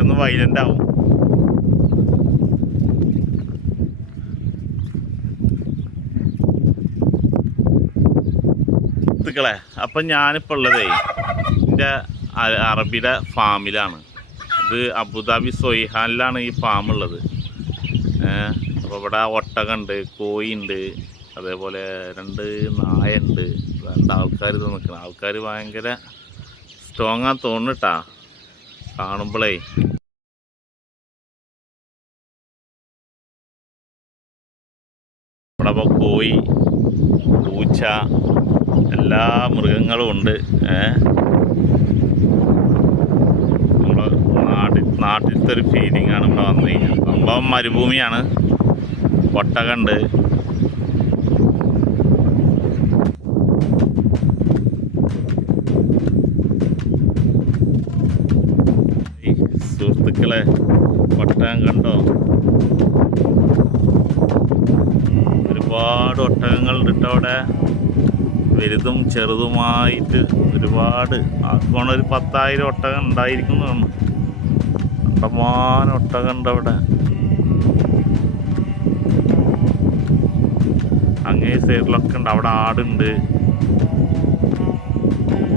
പെട്ടെന്ന് വൈലന്റ് ആവും. സുഹൃത്തുക്കളെ അപ്പം ഞാനിപ്പോൾ ഉള്ളതേ എന്റെ അറബിയുടെ ഫാമിലാണ്. ഇത് അബുദാബി സൊയ്ഹാനിലാണ് ഈ ഫാം ഉള്ളത്. അപ്പോൾ ഇവിടെ ഒട്ടകുണ്ട് കോഴിയുണ്ട് അതേപോലെ രണ്ട് നായുണ്ട് രണ്ട് ആൾക്കാർ ഇത് നിൽക്കണം. ആൾക്കാർ ഭയങ്കര സ്ട്രോങ് ആ തോന്നിട്ടാ കാണുമ്പോഴേ ഇവിടെ കോഴി പൂച്ച എല്ലാ മൃഗങ്ങളും ഉണ്ട് നമ്മുടെ നാട്ടിൽ നാട്ടിലത്തെ ഒരു ഫീലിംഗ് ആണ് ഇവിടെ വന്നു കഴിഞ്ഞാൽ. സംഭവം മരുഭൂമിയാണ്. ഒട്ടകണ്ട് ഈ സുഹൃത്തുക്കളെ ഒട്ടകം കണ്ടോ? ഒരുപാട് ഒട്ടകങ്ങളുണ്ട് ഇട്ടവിടെ വലുതും ചെറുതുമായിട്ട് ഒരുപാട് ആക്കോണ ഒരു പത്തായിരം ഒട്ടകം ഉണ്ടായിരിക്കുന്നതാണ് കണ്ടമാനം ഒട്ടകം ഉണ്ട് അവിടെ. അങ്ങേ സൈഡിലൊക്കെ ഉണ്ട് അവിടെ ആടുണ്ട്.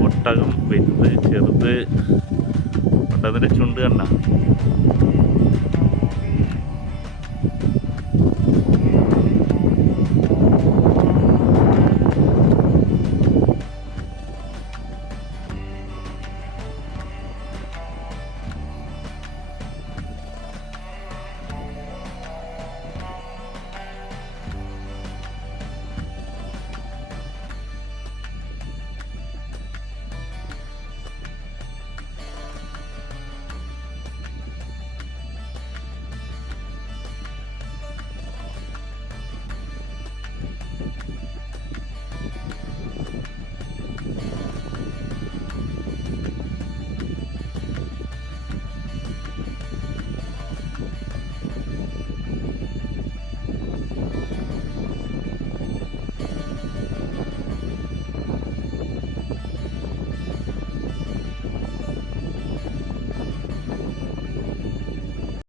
ഒട്ടകം വലുത് ചെറുത്. ഒട്ടകത്തിന്റെ ചുണ്ട് കണ്ട.